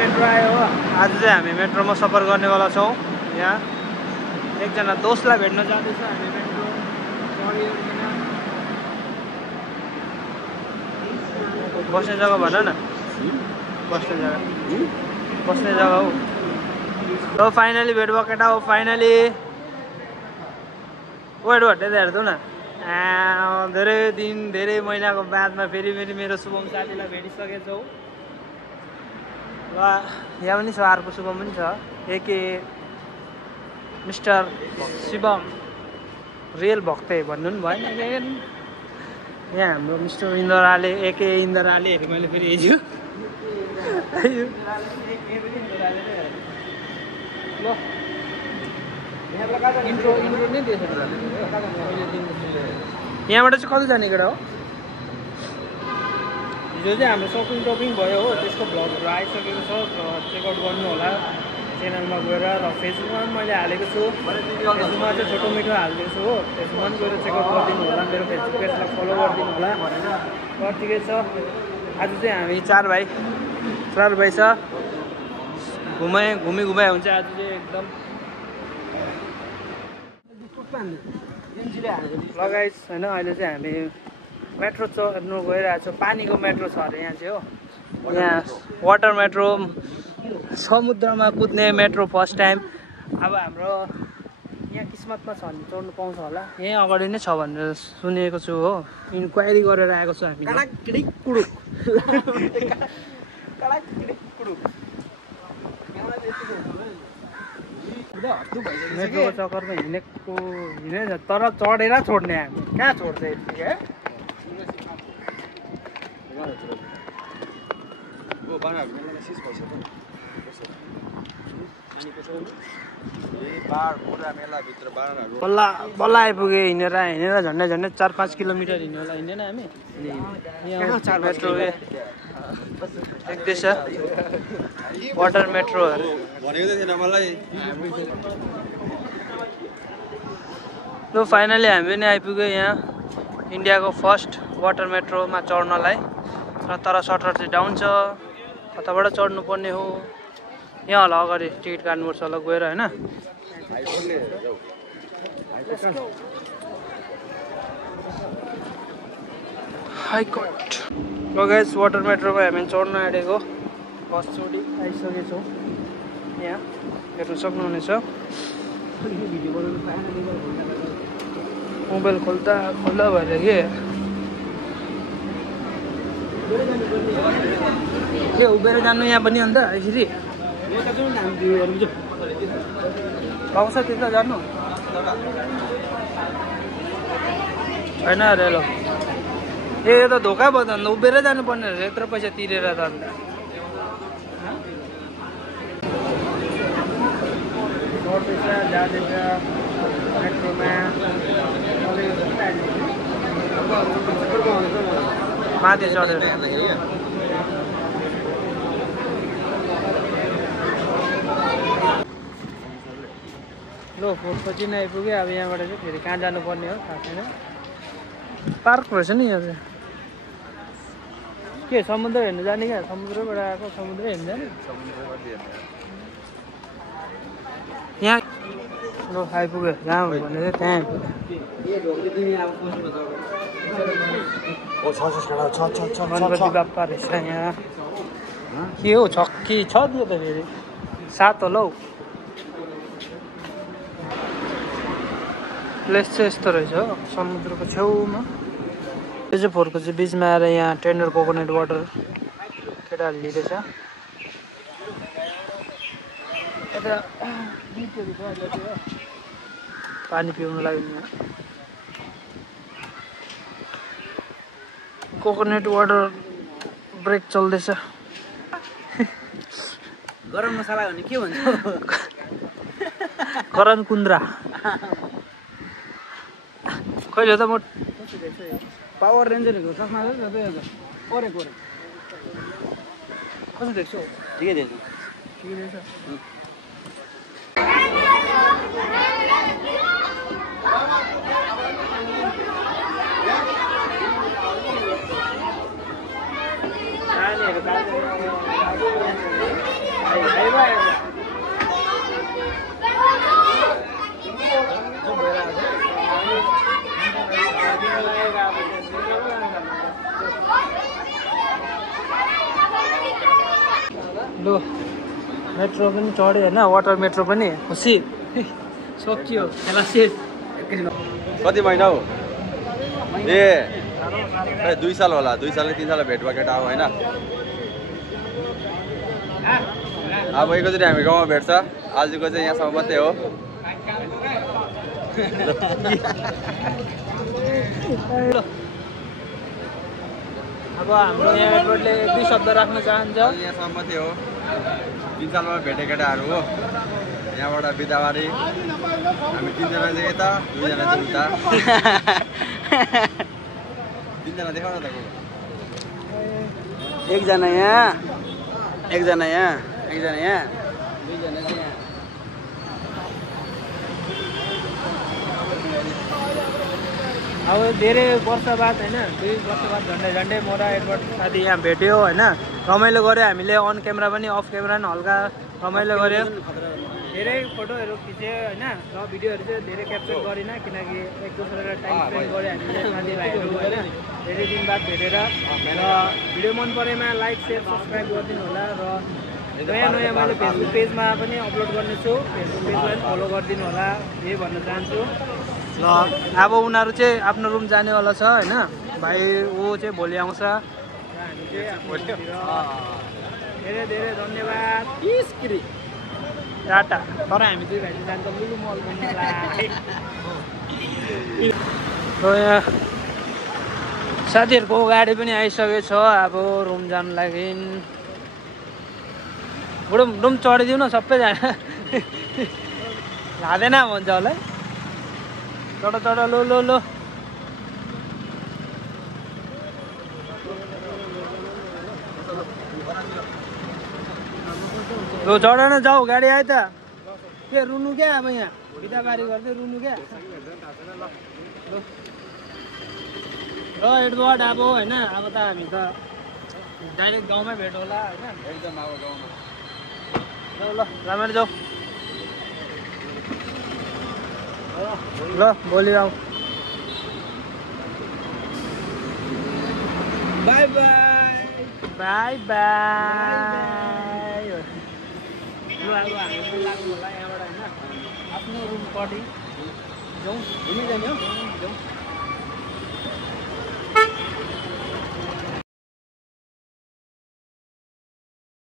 Metro आयो हो। आज चाहिँ हामी मेट्रोमा सफर गर्नेवाला छौँ। यहाँ एकजना दोस्तलाई भेट्न जाँदैछ हामी मेट्रो बस्ने जग्गा भन न। बस्ने जग्गा हो। फाइनली भेट भयो केटा हो। फाइनली वेट भट्टै हेर्दौ न। धेरै दिन धेरै महिनाको बादमा फेरि मेरो शुभम साथीलाई भेटिसकेछौँ। र यहाँ पनि छ अर्को शुभम पनि छ। एके मिस्टर शिवम रियल भक्ते भन्नु नि भएन। यहाँ हाम्रो मिस्टर इन्दराले एके इन्दरालेहरू मैले फेरि हिजो ल इन्ट्रो नै दिएछ। यहाँबाट चाहिँ कति जाने केटा हो? हिजो चाहिँ हाम्रो सपिङ भयो हो। त्यसको भ्लगहरू आइसकेको छ। चेकआउट गर्नु होला च्यानलमा गएर। र फेसबुकमा पनि मैले हालेको छु। फेसबुकमा चाहिँ छोटो मिठो हालिदिएको छु हो। फेसबुकमा पनि गएर चेकआउट गरिदिनु होला। मेरो फेसबुक पेजलाई फलो गरिदिनु होला। र ठिकै छ। आज चाहिँ हामी चार भाइ छ। घुमी हुन्छ आज चाहिँ एकदम। लगाइस होइन। अहिले चाहिँ हामी मेट्रो चढ्नु गइरहेको छ। पानीको मेट्रो छ अरे यहाँ चाहिँ हो। यहाँ वाटर मेट्रो, समुद्रमा कुद्ने मेट्रो फर्स्ट टाइम। अब हाम्रो यहाँ किस्मतमा छ भने चढ्नु पाउँछ होला। यहीँ अगाडि नै छ भनेर सुनेको छु हो। इन्क्वायरी गरेर आएको छु हामी। मेट्रोको चक्करमा हिँडे तर चढेर छोड्ने हामी। कहाँ छोड्छ यतिकै? बल्ल आइपुगे। हिँडेर झन्डै 4-5 किलोमिटर हिँड्यो होला। हिँडेन हामी मेट्रो देख्दैछ वाटर मेट्रो भनेको थिएन मलाई। ल फाइनली हामी पनि आइपुग्यो यहाँ इन्डियाको फर्स्ट वाटर मेट्रोमा चढ्नलाई। र तर सटर चाहिँ डाउन छ। कताबाट चढ्नु पर्ने हो? यहाँ होला अगाडि टिकट काट्नुपर्छ होला गएर होइन। हाइकोर्ट ल गाइस वाटर मेट्रोमा हामी चढ्न आँटेको। फर्स्टचोटि आइसकेछौँ। यहाँ हेर्नु सक्नुहुनेछ। मोबाइल खोल्दा भएर के उभिएर जानु यहाँ पनि अन्त यसरी पाउँछ त्यता जानु होइन अरे। ल यो त धोका भयो त अन्त उभिएर जानुपर्ने रहेछ यत्रो पैसा तिरेर त अन्त। मेट्रोमा माथि चढेर ल 4 बजी नै आइपुग्यो। अब यहाँबाट चाहिँ फेरि कहाँ जानुपर्ने हो थाहा छैन। पार्क रहेछ नि यहाँ चाहिँ। के समुद्र हेर्नु जाने क्या? समुद्रबाट आएको समुद्र हेर्नु जाने। यहाँ ल आइपुग्यो। जहाँ भने चाहिँ त्यहाँ गणपति बाप्पा रहेछ यहाँ। के हो छक्की छ त्यो त फेरि 7 होला हौ। प्लेस चाहिँ यस्तो रहेछ हो समुद्रको छेउमा। यो चाहिँ फोरको चाहिँ बिचमा आएर यहाँ टेन्डर कोकोनट वाटर केटाहरूले लिँदैछ। यता पानी पिउनु लागि कोकोनट वाटर ब्रेक चल्दैछ। गरम मसला भने के भन्छ? करण कुन्द्रा। कहिले त म पावर रेन्जरको चस्मा छ त कोरे कसो देख्छु? ठिकै देख्छु। ठिकै देख्छ। लो मेट्रो पनि चढ्यो होइन वाटर मेट्रो पनि खुसी सकियो खेला शेष कति महिना हो ए 2 साल होला 2 साल 3 साल भेट केटा हो होइन अब एकैचोटि हामी गाउँमा भेट्छ आजको चाहिँ यहाँसम्म मात्रै हो अब हाम्रो यहाँ एयरपोर्टले 2 शब्द राख्न चाहन्छ यहाँसम्म मात्रै हो 3 सालमा भेटे केटाहरू हो यहाँबाट बिदाबारी हामी 3 जना चाहिँ यता 2 जना चाहिँ उता 3 जना देखाउन त एकजना यहाँ एकजना यहाँ एकजना यहाँ 2 जना चाहिँ यहाँ अब धेरै वर्ष बाद होइन 2 वर्ष बाद झन्डै म र एडवर्ड साथी यहाँ भेट्यो होइन रमाइलो गऱ्यो हामीले अन क्यामेरा पनि अफ क्यामेरा पनि हल्का रमाइलो गऱ्यो धेरै फोटोहरू खिच्यो होइन र भिडियोहरू चाहिँ धेरै क्याप्चर गरेन किनकि एक दोस्रोलाई टाइम स्पेन्ड गऱ्यो हामीले साथीभाइहरू होइन धेरै दिन बाद भेटेर र भिडियो मन परेमा लाइक सेयर सब्सक्राइब गरिदिनु होला र नयाँ मैले फेसबुक पेजमा पनि अपलोड गर्नेछु फेसबुक पेजमा पनि फलो गरिदिनु होला यही भन्न चाहन्छु ल अब उनीहरू चाहिँ आफ्नो रुम जानेवाला छ होइन भाइ ऊ चाहिँ भोलि आउँछ र हामी चाहिँ धेरै धेरै धन्यवाद टाटा तर हामी 2 भाइ जान्छ लुलु मल घुम्नलाई र यहाँ साथीहरूको गाडी पनि आइसकेको छ अब रुम जानु लागि रुम चढिदिउँ न सबैजना लाँदैन भन्छ होला चढ लो लो लो लो चढ न जाऊ गाडी आयो त के रुनु क्या अब यहाँ बिदाबारी गर्दै रुनु क्या र एडवर्ड अब होइन अब त हामी त डाइरेक्ट गाउँमै भेट होला होइन एकदम अब गाउँमा ल राम्ररी जाऊ ल भोलि आऊ बाई बाई बाई बाई ल अब हामी लाग्नु होला यहाँबाट होइन आफ्नो रुमपट्टि जाउँ घुमिजाने हो जाउँ